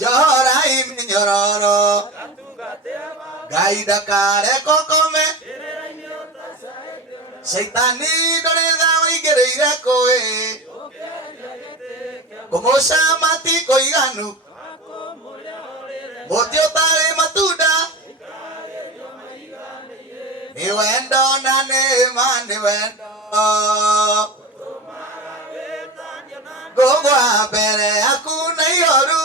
Jorai minyororo Gaida kare kokome Shaitani dore dawa igereire koe Komosa mati koiganu Botio tare matuda Ni wendo na nema ni wendo Gogo abere hakuna yoru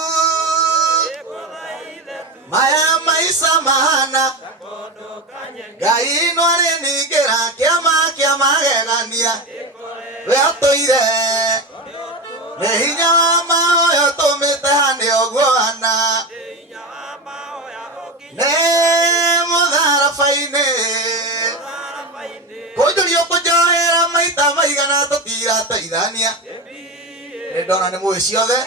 Maya maisa mahana Gai nware nigera kiama gegania We atoire Nehinya wa mahoya tumite hane ogwana Ne muthara faine Kojurio kujohera maita maigana tutira taithania Ndona ni muwe ciothe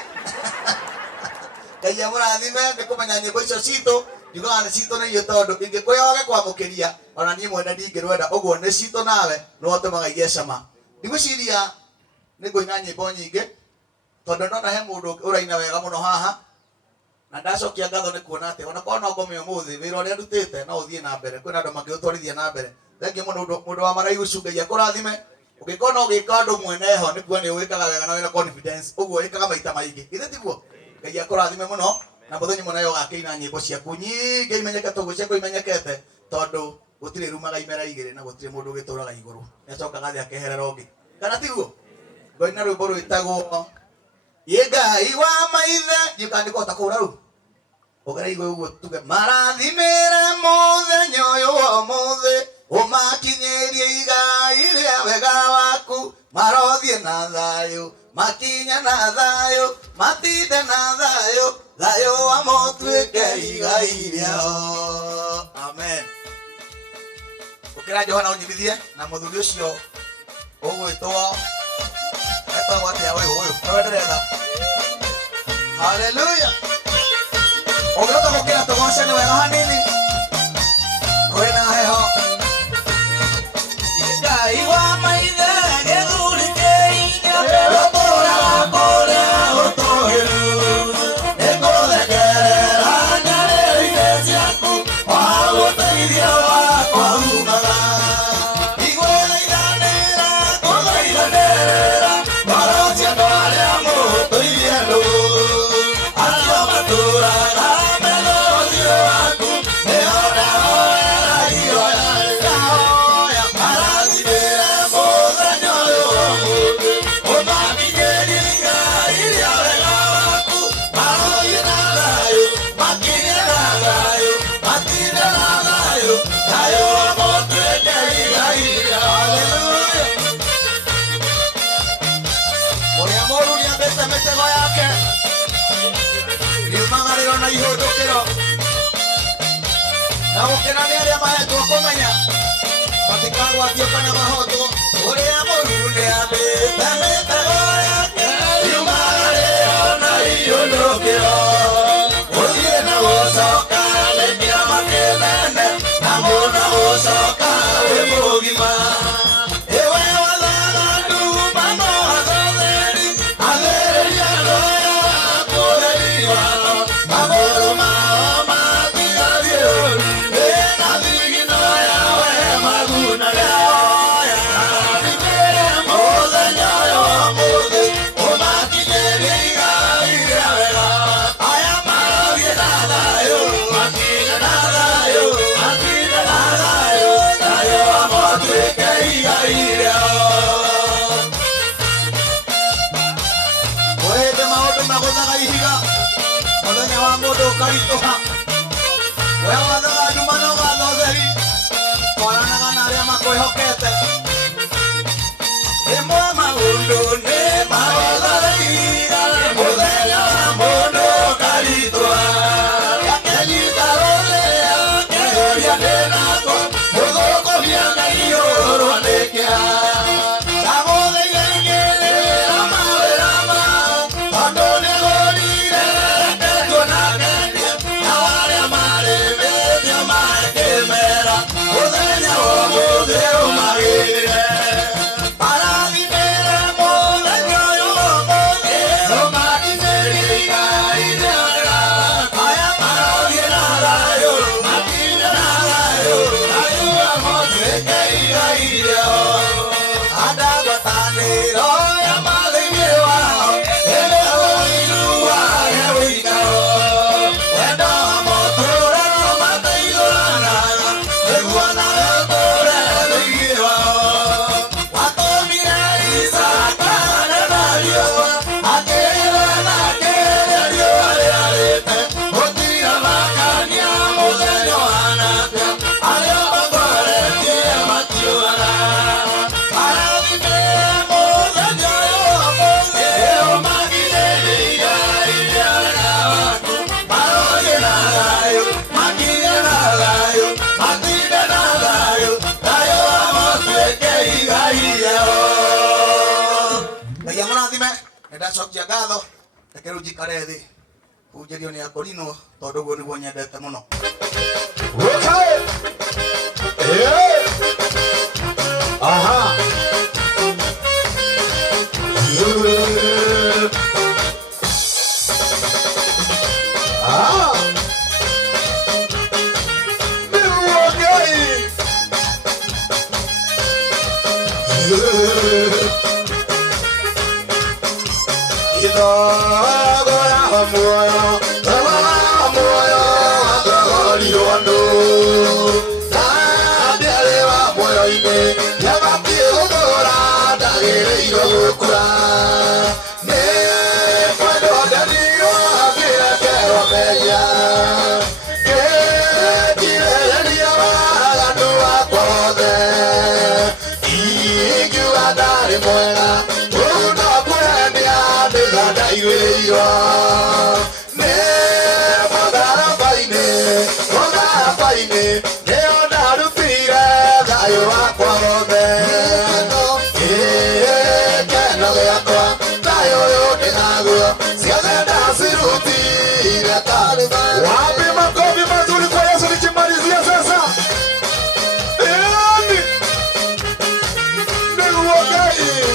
Ngai amurathime ndikumenya nyimbo icio citũ njugaga nĩ citũ nĩ inyuĩ tondũ ingĩkwĩra wage kwamũkĩria ona niĩ mwene ndingĩrwenda ũguo nĩ citũ nawe nĩ watũmaga igĩe cama ndigwĩciria nĩ ngũina nyĩmbo nyingĩ tondũ ndona he mũndũ ũraina wega mũno haha na ndacokia ngatho nĩ kuona atĩ ona korwo no ngome ũmũthĩ wĩra ũrĩa ndutĩte no ũthiĩ na mbere kwĩna andũ mangĩũtwarithia na mbere thengiũ mũndũ wa maraihu Ngai akũrathime ũngĩkorwo no ũgĩka ũndũ mweneho nĩ kuona nĩ ũgĩkaga wega na wĩna confidence ũguo wĩkaga maita maingĩ githĩ tiguo Ngai akũrathime mũno na mũthenya mũna ũgakĩina nyĩmbo ciaku nyingĩ imenyekete ũguo ciaku imenyekete tondũ gũtirĩ rumaga imera igĩrĩ na gũtirĩ mũndũ ũgĩtũraga igũrũ nĩ acokaga thĩ akeherera ũngĩ kana tiguo ngoina rwĩmbo rwĩtagwo Ngai wa maithe ndikandĩkota kũra rĩu ũgereigwe ũguo tuge marathimĩre mũthenya ũyũ wa ũmũthĩ ũmakinyĩrie igai rĩa wega waku marothiĩ na thayũ makinya na thayũ matinde na thayũ thayũ wa mũtuĩke igai rĩao amen ũkĩra Johana ũnyitithie na mũthuri ũcio ũgwĩtwo etagwo atĩa ũyũ twenderetha haleluya ũngĩhota gũkĩra tũgocane wega hanini kũrĩ na heho Ngai wa maithe gĩthuri kĩinya gũtũũraga kũrĩa gũtũũgĩru nĩngũthekerera nyarĩrĩ-inĩ ciaku wa gũteithia wakwa umaga igwĩthaithanĩra kũthaithanĩrĩra marocia andũ arĩa mũtũirie andũ acio matũũraga methũcio waku nĩo ndahoera ihoya ndahoya marathimĩre mũthenya ũyũ wa ũmũthĩ ũmakinyĩrie igai rĩa wega waku marothiĩ na thayũ makinye na thayũ matinde na thayũ thayũ wa mũtuĩke igai rĩao haleluya ũrĩa mũũru nĩambĩte mĩtego yake riumagarĩro na ihũndũkĩro na gũkena nĩ arĩa mahetwo kũmenya matikagwatio kana mahotwo ũrĩa mũũru nĩambĩte mĩtego yake riumagarĩro na ihũndũkĩro gũthiĩ na gũcoka nĩ kĩama kĩnene na mũndũ gũcoka wĩ mũgima Ewe wathaganu mano athotheri athĩrĩria roya kũrĩiwa magũrũ mao matigathiĩ ũru ĩna thigino yawe magunaga oya rathimĩre mũthenya ũyũ wa ũmũthĩ ũmakinyĩrie igai rĩa wega aya marothiĩ na thayũ makinye na thayũ matinde na thayũ thayũ wa mũtuĩke igai rĩao Mwende maũndũ magũthaga ihiga mũthenya wa mũndũ ũkaritũha we wathaga nduma na ũgatha ũtheri twaranaga na arĩa makwĩhokete rĩmwe maũndũ nĩ magũthaga ihiga mũthenya wa mũndũ ũkaritũha akanyita rũthĩa akĩyũria ndĩnako mũthũkũmia Ngai ũrwo nĩ kĩeha ndagũthaitha ingĩrĩra mawĩra mao tondũ nĩgũrire reketwo na kendia na arĩa marĩmĩtio makĩmera mũthenya wa ũmũthĩ ũmagĩ rathime ndacokia ngatho reke riu njikare thi unjirio ni akorino tondu guo niguo nyendete muno. Okay. Yeah. Aha. Yeah. Ah. Wapi makofi mazuri kwa Yesu nikimalizia sasa. Ni uogai.